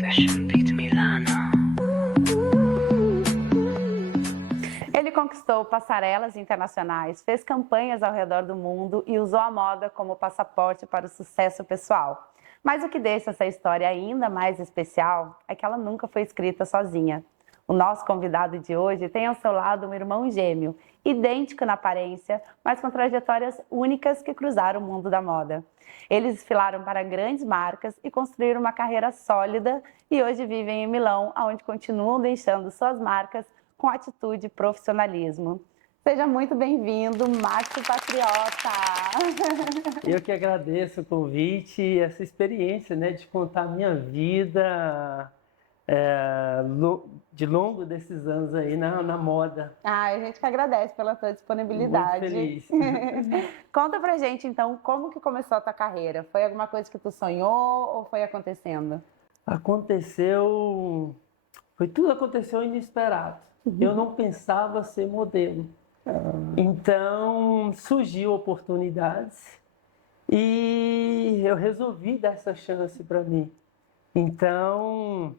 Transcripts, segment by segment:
Fashion Beat Milano. Ele conquistou passarelas internacionais, fez campanhas ao redor do mundo e usou a moda como passaporte para o sucesso pessoal. Mas o que deixa essa história ainda mais especial é que ela nunca foi escrita sozinha. O nosso convidado de hoje tem ao seu lado um irmão gêmeo, idêntico na aparência, mas com trajetórias únicas que cruzaram o mundo da moda. Eles desfilaram para grandes marcas e construíram uma carreira sólida e hoje vivem em Milão, onde continuam deixando suas marcas com atitude e profissionalismo. Seja muito bem-vindo, Márcio Patriota! Eu que agradeço o convite e essa experiência, né, de contar a minha vida de longo desses anos aí na moda. A gente que agradece pela tua disponibilidade. Muito feliz. Conta pra gente, então, como que começou a tua carreira? Foi alguma coisa que tu sonhou ou foi acontecendo? Tudo aconteceu inesperado. Eu não pensava ser modelo. Então, surgiu oportunidades e eu resolvi dar essa chance para mim. Então,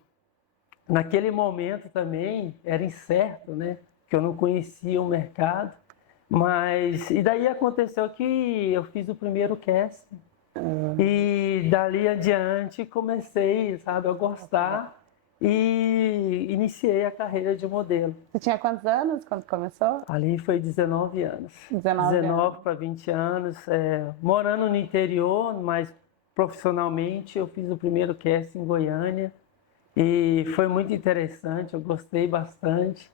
naquele momento também era incerto, né? Que eu não conhecia o mercado. E daí aconteceu que eu fiz o primeiro casting. E dali adiante comecei, sabe, a gostar e iniciei a carreira de modelo. Tu tinha quantos anos quando começou? Ali foi 19 anos. 19 para 20 anos. Morando no interior, mas profissionalmente eu fiz o primeiro casting em Goiânia. E foi muito interessante, eu gostei bastante.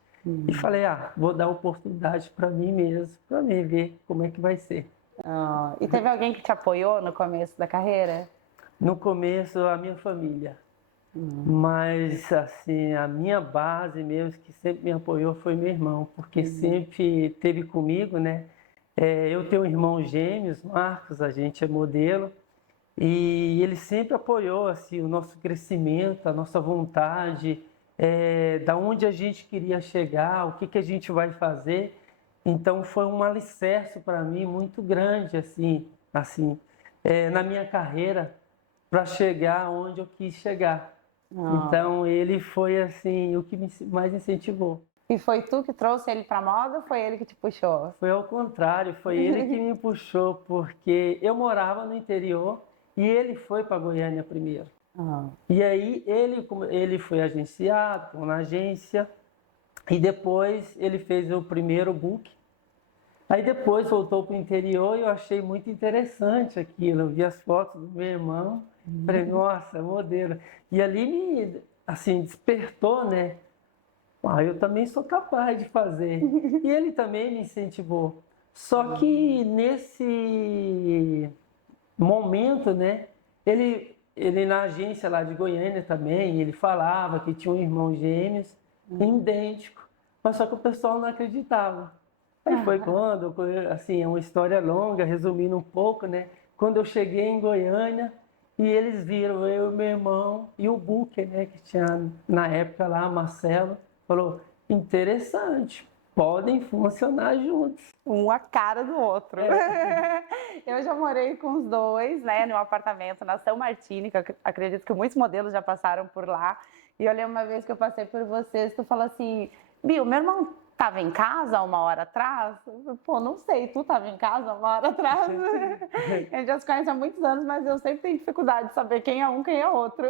E falei, vou dar oportunidade para mim mesmo, para mim ver como é que vai ser. E teve alguém que te apoiou no começo da carreira? No começo, a minha família. Mas, assim, a minha base mesmo, que sempre me apoiou, foi meu irmão, porque sempre esteve comigo, né? Eu tenho um irmão gêmeos, Marcos, a gente é modelo, e ele sempre apoiou, assim, o nosso crescimento, a nossa vontade, da onde a gente queria chegar, o que que a gente vai fazer. Então, foi um alicerce para mim muito grande, na minha carreira, para chegar onde eu quis chegar. Então, ele foi assim o que mais incentivou. E foi tu que trouxe ele pra moda ou foi ele que te puxou? Foi ao contrário, foi ele que me puxou, porque eu morava no interior e ele foi para Goiânia primeiro. E aí ele foi agenciado na agência e depois ele fez o primeiro book. Aí depois voltou para o interior e eu achei muito interessante aquilo. Eu vi as fotos do meu irmão, falei, nossa, modelo. E ali me, assim, despertou, né? Eu também sou capaz de fazer. E ele também me incentivou. Só que nesse momento, né? Ele na agência lá de Goiânia também, ele falava que tinha um irmão gêmeos, idêntico. Mas só que o pessoal não acreditava. Aí foi quando, assim, é uma história longa, resumindo um pouco, né? Quando eu cheguei em Goiânia e eles viram eu e meu irmão e o Booker, né? Que tinha na época lá, Marcelo, falou, interessante, podem funcionar juntos. Um a cara do outro. Eu já morei com os dois, né, num apartamento na São Martini, que eu acredito que muitos modelos já passaram por lá. E eu lembro uma vez que eu passei por vocês, tu falou assim, Bill, meu irmão estava em casa 1 hora atrás? Pô, não sei, tu estava em casa 1 hora atrás? A gente já se conhece há muitos anos, mas eu sempre tenho dificuldade de saber quem é um, quem é outro.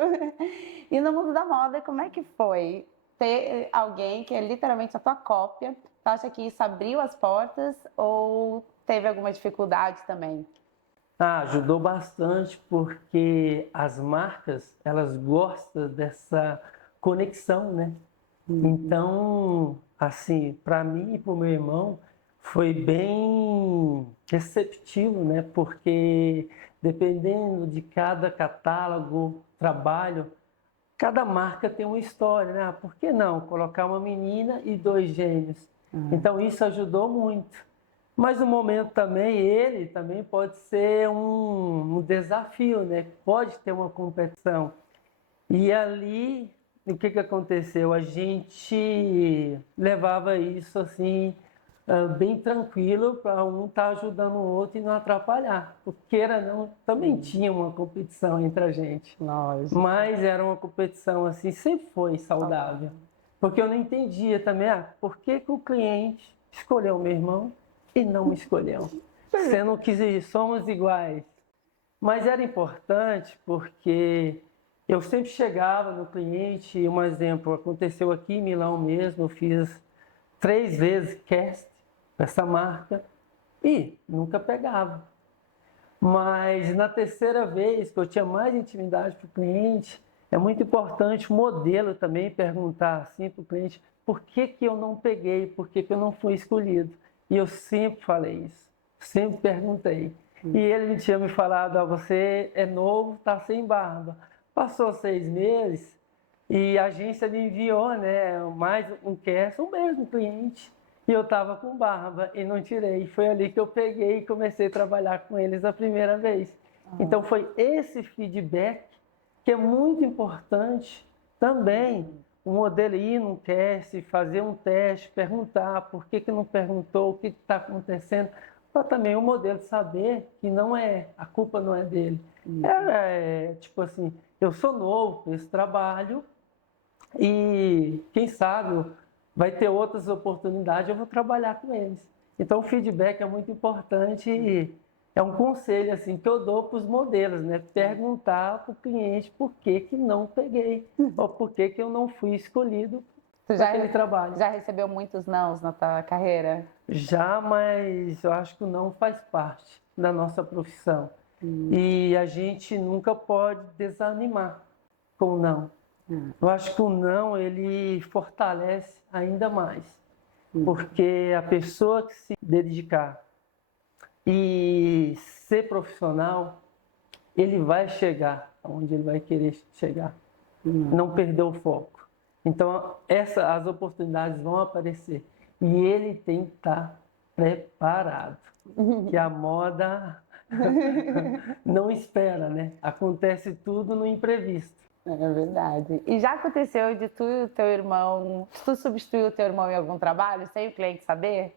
E no mundo da moda, como é que foi ter alguém que é literalmente a tua cópia? Tu acha que isso abriu as portas ou teve alguma dificuldade também? Ajudou bastante porque as marcas, elas gostam dessa conexão, né? Então, assim, para mim e para o meu irmão, foi bem receptivo, né? Porque dependendo de cada catálogo, trabalho, cada marca tem uma história, né? Por que não colocar uma menina e 2 gêmeos? Então, isso ajudou muito. Mas no momento também, ele também pode ser um desafio, né? Pode ter uma competição. E ali, o que que aconteceu? A gente levava isso assim, bem tranquilo para um estar ajudando o outro e não atrapalhar. Porque queira não, também tinha uma competição entre a gente. Lógico. Mas era uma competição assim, sempre foi saudável. Porque eu não entendia também, por que que o cliente escolheu o meu irmão e não me escolheu? Sendo que somos iguais. Mas era importante porque eu sempre chegava no cliente, um exemplo, aconteceu aqui em Milão mesmo, eu fiz 3 vezes cast essa marca e nunca pegava. Mas na terceira vez que eu tinha mais intimidade para o cliente, é muito importante o modelo também perguntar assim para o cliente por que que eu não peguei, por que que eu não fui escolhido. E eu sempre falei isso, sempre perguntei. E ele me tinha me falado, você é novo, está sem barba. Passou 6 meses e a agência me enviou, né, mais um cast, o mesmo cliente. E eu estava com barba e não tirei. Foi ali que eu peguei e comecei a trabalhar com eles a primeira vez. Então foi esse feedback que é muito importante também. O modelo ir num cast, fazer um teste, perguntar por que que não perguntou, o que está acontecendo. Para também o modelo saber que não é, a culpa não é dele. Tipo assim, eu sou novo com esse trabalho e quem sabe vai ter outras oportunidades, eu vou trabalhar com eles. Então o feedback é muito importante e é um conselho assim que eu dou para os modelos, né? Perguntar para o cliente por que que não peguei ou por que que eu não fui escolhido para aquele trabalho. Já recebeu muitos nãos na tua carreira? Já, mas eu acho que o não faz parte da nossa profissão. E a gente nunca pode desanimar com o não. Eu acho que o não, ele fortalece ainda mais. Porque a pessoa que se dedicar e ser profissional, ele vai chegar onde ele vai querer chegar. Não perder o foco. Então, as oportunidades vão aparecer. E ele tem que estar preparado. Que a moda não espera, né? Acontece tudo no imprevisto. É verdade. E já aconteceu de tu e o teu irmão, tu substituiu o teu irmão em algum trabalho sem o cliente saber?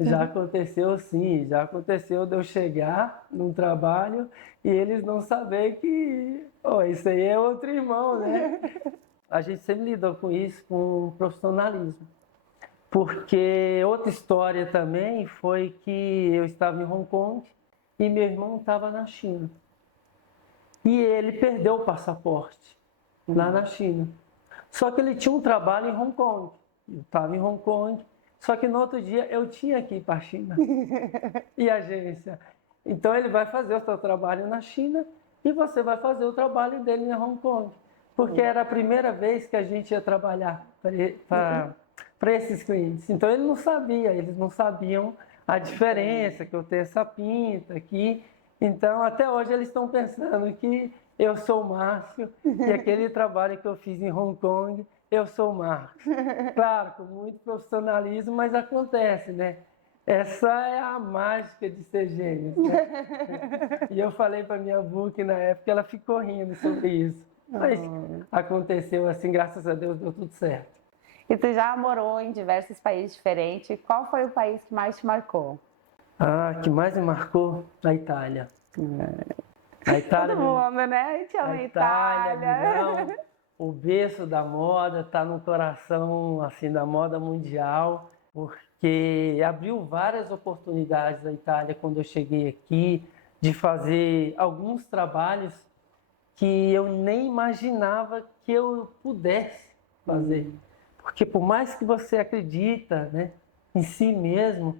Já aconteceu sim, já aconteceu de eu chegar num trabalho e eles não saberem que isso aí é outro irmão, né? A gente sempre lidou com isso, com profissionalismo. Porque outra história também foi que eu estava em Hong Kong e meu irmão estava na China. E ele perdeu o passaporte lá na China. Só que ele tinha um trabalho em Hong Kong. Eu estava em Hong Kong, só que no outro dia eu tinha que ir para a China. E a agência. Então ele vai fazer o seu trabalho na China e você vai fazer o trabalho dele em Hong Kong. Porque era a primeira vez que a gente ia trabalhar para esses clientes. Então ele não sabia, eles não sabiam a diferença, que eu tenho essa pinta aqui. Então até hoje eles estão pensando que eu sou o Márcio e aquele trabalho que eu fiz em Hong Kong, eu sou o Márcio. Claro, com muito profissionalismo, mas acontece, né? Essa é a mágica de ser gêmeos, né? E eu falei para minha Book na época, ela ficou rindo sobre isso. Mas aconteceu assim, graças a Deus, deu tudo certo. E tu já morou em diversos países diferentes. Qual foi o país que mais te marcou? Que mais me marcou? A Itália. A Itália, Todo mundo, né? A gente ama a Itália. Milão, o berço da moda, está no coração assim da moda mundial, porque abriu várias oportunidades a Itália quando eu cheguei aqui, de fazer alguns trabalhos que eu nem imaginava que eu pudesse fazer. Porque por mais que você acredita, né, em si mesmo,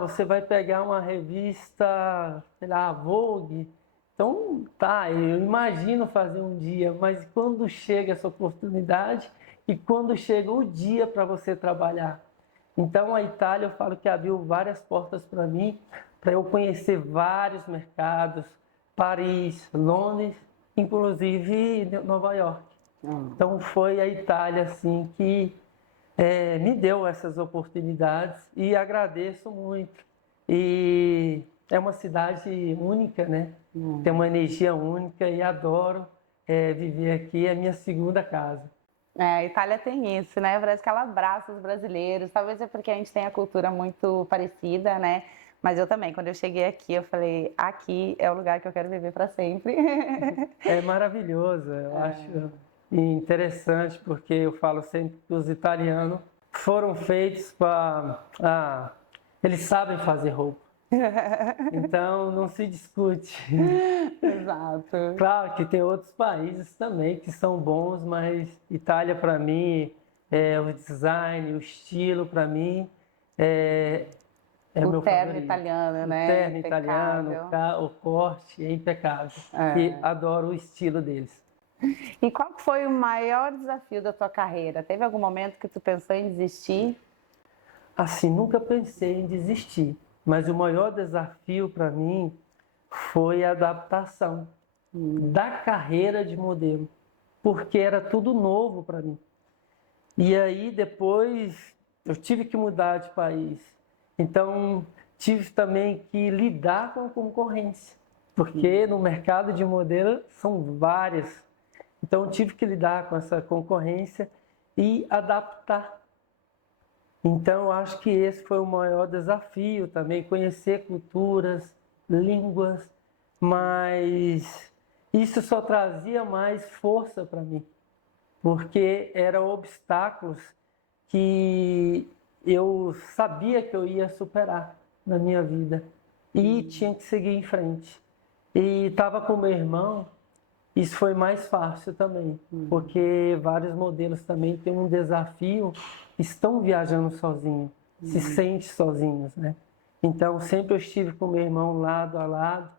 você vai pegar uma revista, sei lá, Vogue, então eu imagino fazer um dia, mas quando chega essa oportunidade e quando chega o dia para você trabalhar. Então a Itália, eu falo que abriu várias portas para mim, para eu conhecer vários mercados, Paris, Londres, inclusive Nova York. Então foi a Itália assim que me deu essas oportunidades e agradeço muito. E é uma cidade única, né? Tem uma energia única e adoro viver aqui, é minha segunda casa. A Itália tem isso, né? Parece que ela abraça os brasileiros. Talvez é porque a gente tem a cultura muito parecida, né? Mas eu também, quando eu cheguei aqui, eu falei, aqui é o lugar que eu quero viver para sempre. É maravilhoso, eu acho interessante, porque eu falo sempre que os italianos foram feitos para... eles sabem fazer roupa, então não se discute. Exato. Claro que tem outros países também que são bons, mas Itália para mim, o design, o estilo para mim é o O meu terno favorito. italiano, O né? terno italiano, Impecável. o corte é impecável. E É. adoro o estilo deles. E qual que foi o maior desafio da tua carreira? Teve algum momento que tu pensou em desistir? Assim, nunca pensei em desistir, mas o maior desafio para mim foi a adaptação da carreira de modelo, porque era tudo novo para mim. E aí depois eu tive que mudar de país. Então tive também que lidar com a concorrência, porque no mercado de modelo são várias. Então tive que lidar com essa concorrência e adaptar. Então, eu acho que esse foi o maior desafio também, conhecer culturas, línguas, mas isso só trazia mais força para mim, porque eram obstáculos que eu sabia que eu ia superar na minha vida e tinha que seguir em frente. E estava com meu irmão, isso foi mais fácil também, porque vários modelos também têm um desafio, estão viajando sozinhos, se sentem sozinhos, né? Então, sempre eu estive com meu irmão lado a lado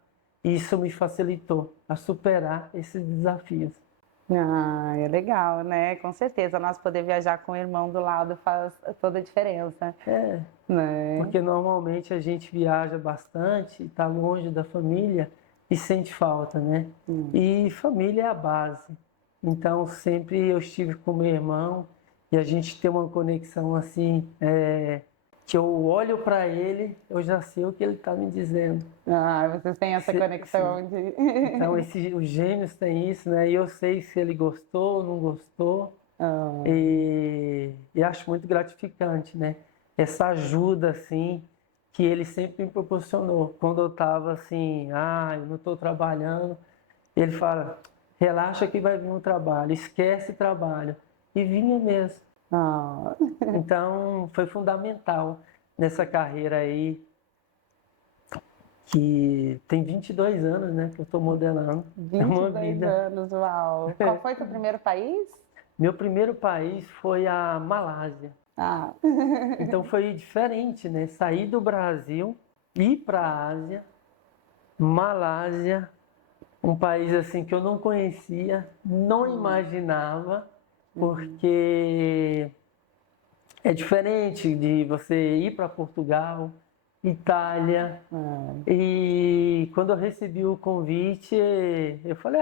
e isso me facilitou a superar esses desafios. Ah, é legal, né? Com certeza, nós poder viajar com o irmão do lado faz toda a diferença, É, né? porque normalmente a gente viaja bastante, está longe da família e sente falta, né? E família é a base. Então sempre eu estive com meu irmão e a gente tem uma conexão assim, que eu olho para ele, eu já sei o que ele está me dizendo. Ah, vocês têm essa conexão de... Então os gêmeos têm isso, né? E eu sei se ele gostou ou não gostou. E acho muito gratificante, né? Essa ajuda, assim, que ele sempre me proporcionou. Quando eu estava assim, eu não estou trabalhando, ele fala, relaxa que vai vir um trabalho, esquece trabalho. E vinha mesmo. Ah, Então, foi fundamental nessa carreira aí, que tem 22 anos, né, que eu estou modelando. É uma 22 vida. anos, uau. Qual foi teu primeiro país? Meu primeiro país foi a Malásia. Ah, Então foi diferente, né? Sair do Brasil, ir para a Ásia, Malásia, um país assim que eu não conhecia, não imaginava, porque é diferente de você ir para Portugal, Itália. E quando eu recebi o convite, eu falei,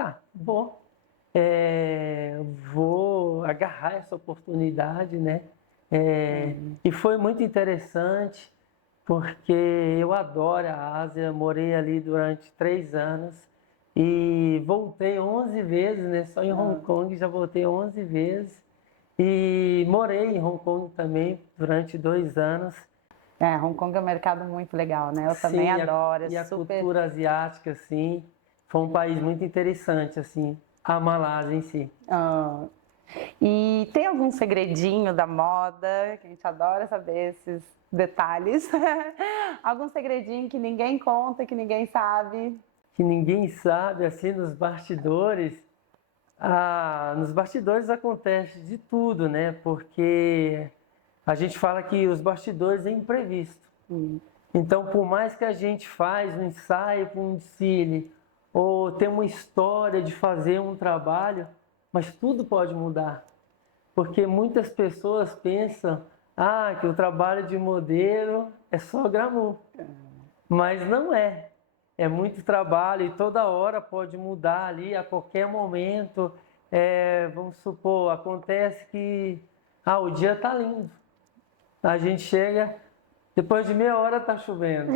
vou agarrar essa oportunidade, né? E foi muito interessante, porque eu adoro a Ásia, morei ali durante 3 anos e voltei 11 vezes, né? Só em Hong Kong já voltei 11 vezes e morei em Hong Kong também durante 2 anos. Hong Kong é um mercado muito legal, né? Eu também Sim, adoro, é e a super... cultura asiática, assim, foi um país muito interessante, assim, a Malásia em si. Ah. E tem algum segredinho da moda, que a gente adora saber esses detalhes? Algum segredinho que ninguém conta, que ninguém sabe? Que ninguém sabe, assim, nos bastidores. Nos bastidores acontece de tudo, né? Porque a gente fala que os bastidores é imprevisto. Então, por mais que a gente faz um ensaio para um desfile, ou tem uma história de fazer um trabalho, mas tudo pode mudar. Porque muitas pessoas pensam que o trabalho de modelo é só glamour. Mas não é. É muito trabalho e toda hora pode mudar ali a qualquer momento. Vamos supor, acontece que o dia está lindo. A gente chega, depois de meia hora está chovendo.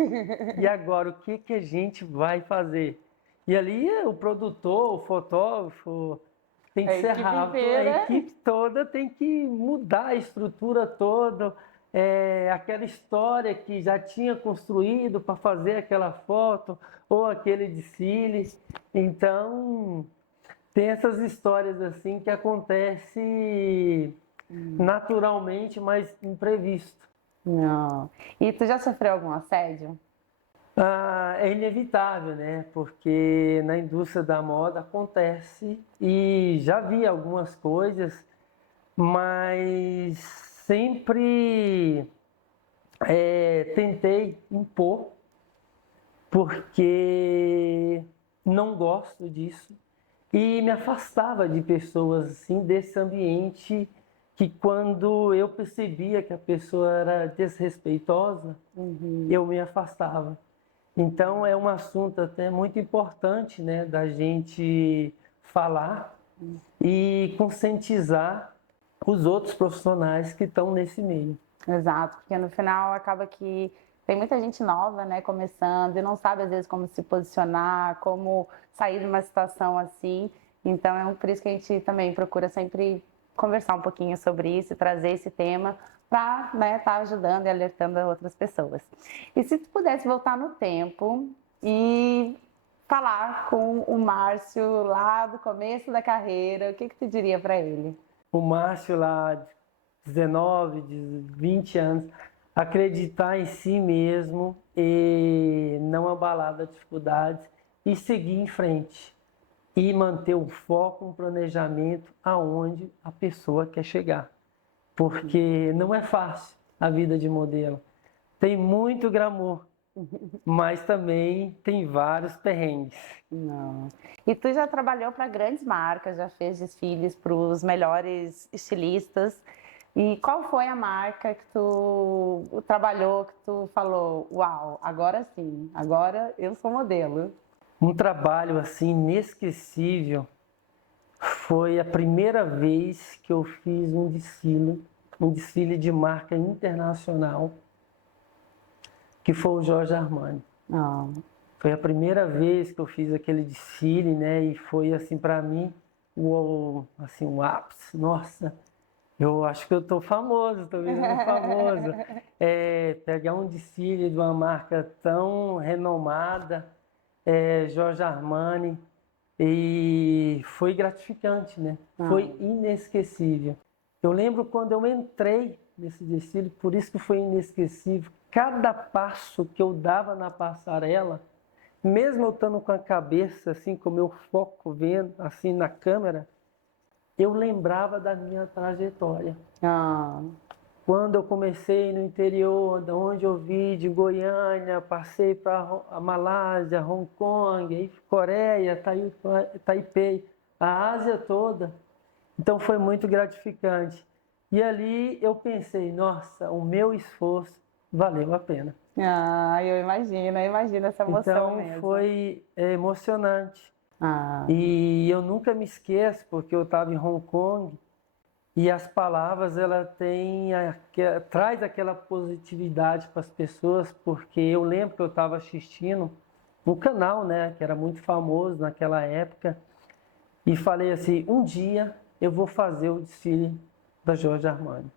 E agora, o que a gente vai fazer? E ali o produtor, o fotógrafo, tem que ser equipe rápido, inteira. a equipe toda tem que mudar a estrutura toda, aquela história que já tinha construído para fazer aquela foto ou aquele desfile. Então, tem essas histórias assim que acontecem naturalmente, mas imprevisto. Não. E tu já sofreu algum assédio? É inevitável, né? Porque na indústria da moda acontece e já vi algumas coisas, mas sempre tentei impor, porque não gosto disso e me afastava de pessoas assim desse ambiente que quando eu percebia que a pessoa era desrespeitosa, eu me afastava. Então é um assunto até muito importante, né, da gente falar e conscientizar os outros profissionais que estão nesse meio. Exato, porque no final acaba que tem muita gente nova, né, começando e não sabe às vezes como se posicionar, como sair de uma situação assim. Então é por isso que a gente também procura sempre conversar um pouquinho sobre isso, trazer esse tema para, né, estar ajudando e alertando outras pessoas. E se tu pudesse voltar no tempo e falar com o Márcio lá do começo da carreira, o que que tu diria para ele? O Márcio lá, de 19, de 20 anos, acreditar em si mesmo e não abalar das dificuldades e seguir em frente. E manter um foco, um planejamento aonde a pessoa quer chegar. Porque não é fácil a vida de modelo. Tem muito glamour, mas também tem vários perrengues. Não. E tu já trabalhou para grandes marcas, já fez desfiles para os melhores estilistas. E qual foi a marca que tu trabalhou, que tu falou, uau, agora sim, agora eu sou modelo? Um trabalho assim inesquecível foi a primeira vez que eu fiz um desfile de marca internacional, que foi o Jorge Armani. Ah, Foi a primeira vez que eu fiz aquele desfile, né? E foi assim para mim o ápice. Nossa, eu acho que eu tô famoso, tô virando famoso. Pegar um desfile de uma marca tão renomada, Jorge Armani, e foi gratificante, né? Foi inesquecível. Eu lembro quando eu entrei nesse desfile, por isso que foi inesquecível. Cada passo que eu dava na passarela, mesmo eu estando com a cabeça assim, com o meu foco vendo assim na câmera, eu lembrava da minha trajetória. ah, Quando eu comecei no interior, de onde eu vi, de Goiânia, passei para a Malásia, Hong Kong, aí Coreia, Taipei, a Ásia toda. Então foi muito gratificante. E ali eu pensei, nossa, o meu esforço valeu a pena. eu imagino essa emoção Então mesmo. foi emocionante. Ah, E eu nunca me esqueço, porque eu estava em Hong Kong e as palavras ela traz aquela positividade para as pessoas, porque eu lembro que eu estava assistindo um canal, né, que era muito famoso naquela época, e falei assim, um dia eu vou fazer o desfile da Jorge Armani.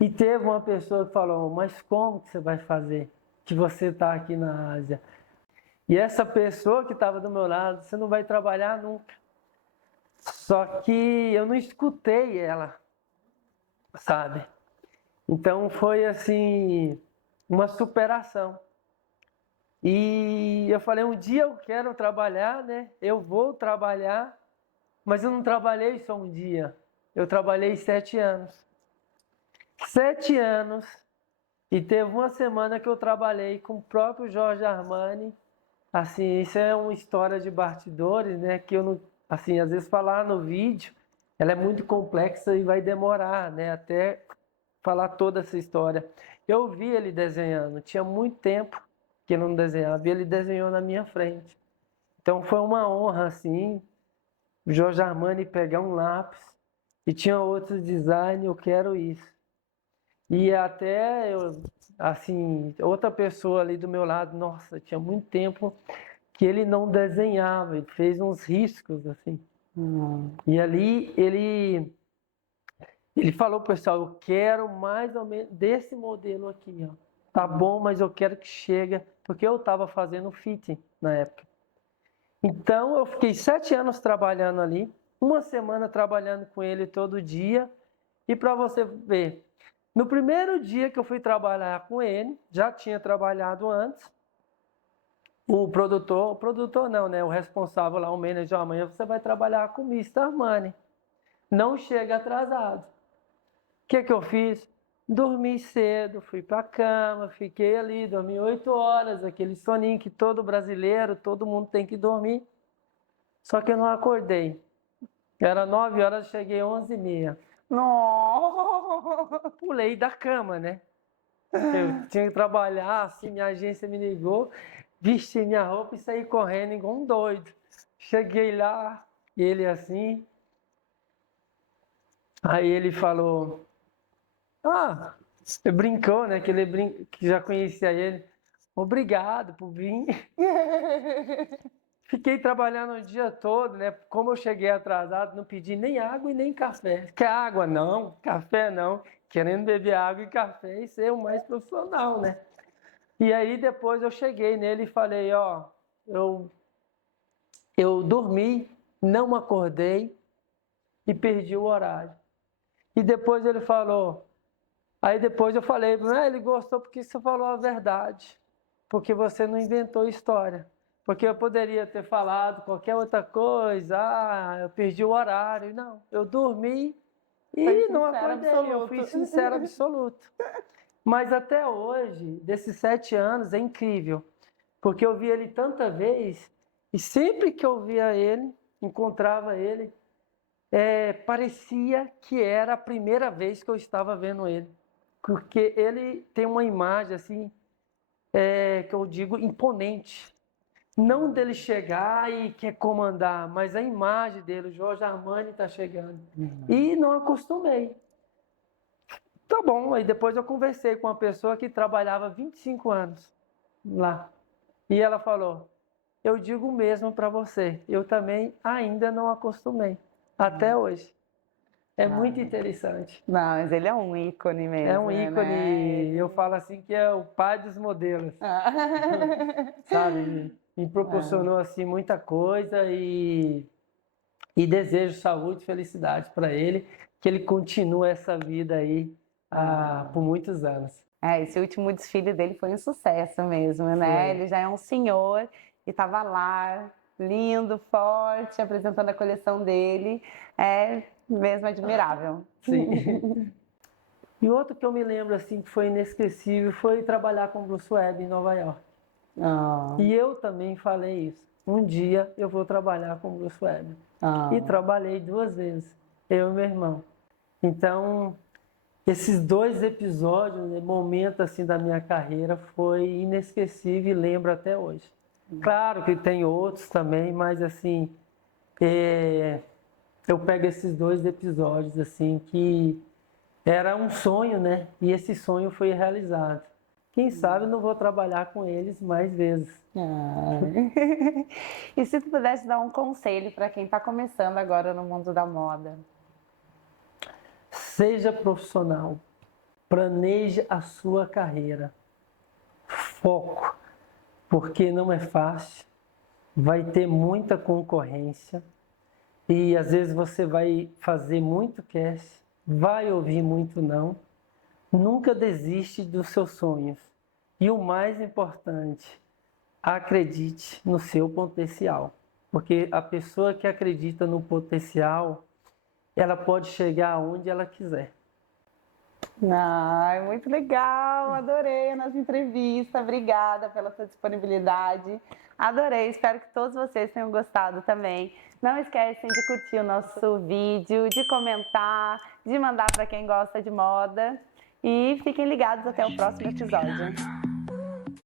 E teve uma pessoa que falou, mas como que você vai fazer? Que você está aqui na Ásia. E essa pessoa que estava do meu lado, você não vai trabalhar nunca. Só que eu não escutei ela, sabe? Então foi assim, uma superação. E eu falei, um dia eu quero trabalhar, né? Eu vou trabalhar, mas eu não trabalhei só um dia. Eu trabalhei 7 anos. 7 anos. E teve uma semana que eu trabalhei com o próprio Jorge Armani. Assim, isso é uma história de bastidores, né? Que eu não, assim, às vezes falar no vídeo, ela é muito complexa e vai demorar, né? Até falar toda essa história. Eu vi ele desenhando, tinha muito tempo que ele não desenhava, e ele desenhou na minha frente. Então foi uma honra, assim, o Jorge Armani pegar um lápis e tinha outros design, eu quero isso. E até eu, assim, outra pessoa ali do meu lado, nossa, tinha muito tempo que ele não desenhava, ele fez uns riscos assim E ali ele falou, pessoal, eu quero mais ou menos desse modelo aqui, ó. Tá bom, mas eu quero que chegue, porque eu estava fazendo fitting na época. Então eu fiquei 7 anos trabalhando ali, uma semana trabalhando com ele todo dia. E para você ver, no primeiro dia que eu fui trabalhar com ele, já tinha trabalhado antes, o produtor não, né? O responsável lá, o manager, amanhã você vai trabalhar com o Mr. Armani. Não chega atrasado. O que eu fiz? Dormi cedo, fui para a cama, fiquei ali, dormi 8 horas, aquele soninho que todo brasileiro, todo mundo tem que dormir. Só que eu não acordei. Era 9 horas, cheguei 11h30. Nossa! Pulei da cama, né? Eu tinha que trabalhar, assim, minha agência me ligou, vesti minha roupa e saí correndo igual um doido. Cheguei lá, ele assim. Aí ele falou, ele brincou, né? Que já conhecia ele. Obrigado por vir. Fiquei trabalhando o dia todo, né? Como eu cheguei atrasado, não pedi nem água e nem café. Quer água? Não. Café? Não. Querendo beber água e café e ser o mais profissional, né? E aí depois eu cheguei nele e falei, ó, eu dormi, não acordei e perdi o horário. E depois ele falou, aí depois eu falei, ele gostou porque você falou a verdade, porque você não inventou história. Porque eu poderia ter falado qualquer outra coisa, eu perdi o horário. Não, eu dormi e não acordei, eu fui sincero absoluto. Mas até hoje, desses 7 anos, é incrível. Porque eu vi ele tanta vez, e sempre que eu via ele, encontrava ele, parecia que era a primeira vez que eu estava vendo ele. Porque ele tem uma imagem assim, que eu digo, imponente. Não dele chegar e quer comandar, mas a imagem dele, o Jorge Armani está chegando. E não acostumei. Tá bom, aí depois eu conversei com uma pessoa que trabalhava 25 anos lá. E ela falou, eu digo o mesmo para você, eu também ainda não acostumei, até hoje. É muito interessante. Não, mas ele é um ícone mesmo. É um ícone, né? eu falo assim que é o pai dos modelos. Sabe? Me proporcionou assim muita coisa e desejo saúde e felicidade para ele, que ele continue essa vida aí por muitos anos. Esse último desfile dele foi um sucesso mesmo, né? Ele já é um senhor e estava lá, lindo, forte, apresentando a coleção dele. É mesmo admirável. Sim. E outro que eu me lembro assim que foi inesquecível foi trabalhar com o Bruce Webb em Nova York. E eu também falei isso. Um dia eu vou trabalhar com o Bruce Webb. E trabalhei 2 vezes, eu e meu irmão. Então, esses 2 episódios, momentos assim da minha carreira, foi inesquecível e lembro até hoje. Claro que tem outros também, mas assim, eu pego esses 2 episódios assim que era um sonho, né? E esse sonho foi realizado. Quem sabe eu não vou trabalhar com eles mais vezes. E se tu pudesse dar um conselho para quem está começando agora no mundo da moda? Seja profissional. Planeje a sua carreira. Foco. Porque não é fácil. Vai ter muita concorrência. E às vezes você vai fazer muito cast. Vai ouvir muito não. Nunca desiste dos seus sonhos. E o mais importante, acredite no seu potencial. Porque a pessoa que acredita no potencial, ela pode chegar aonde ela quiser. É muito legal, adorei a nossa entrevista, obrigada pela sua disponibilidade. Adorei, espero que todos vocês tenham gostado também. Não esquecem de curtir o nosso vídeo, de comentar, de mandar para quem gosta de moda. E fiquem ligados até o próximo episódio.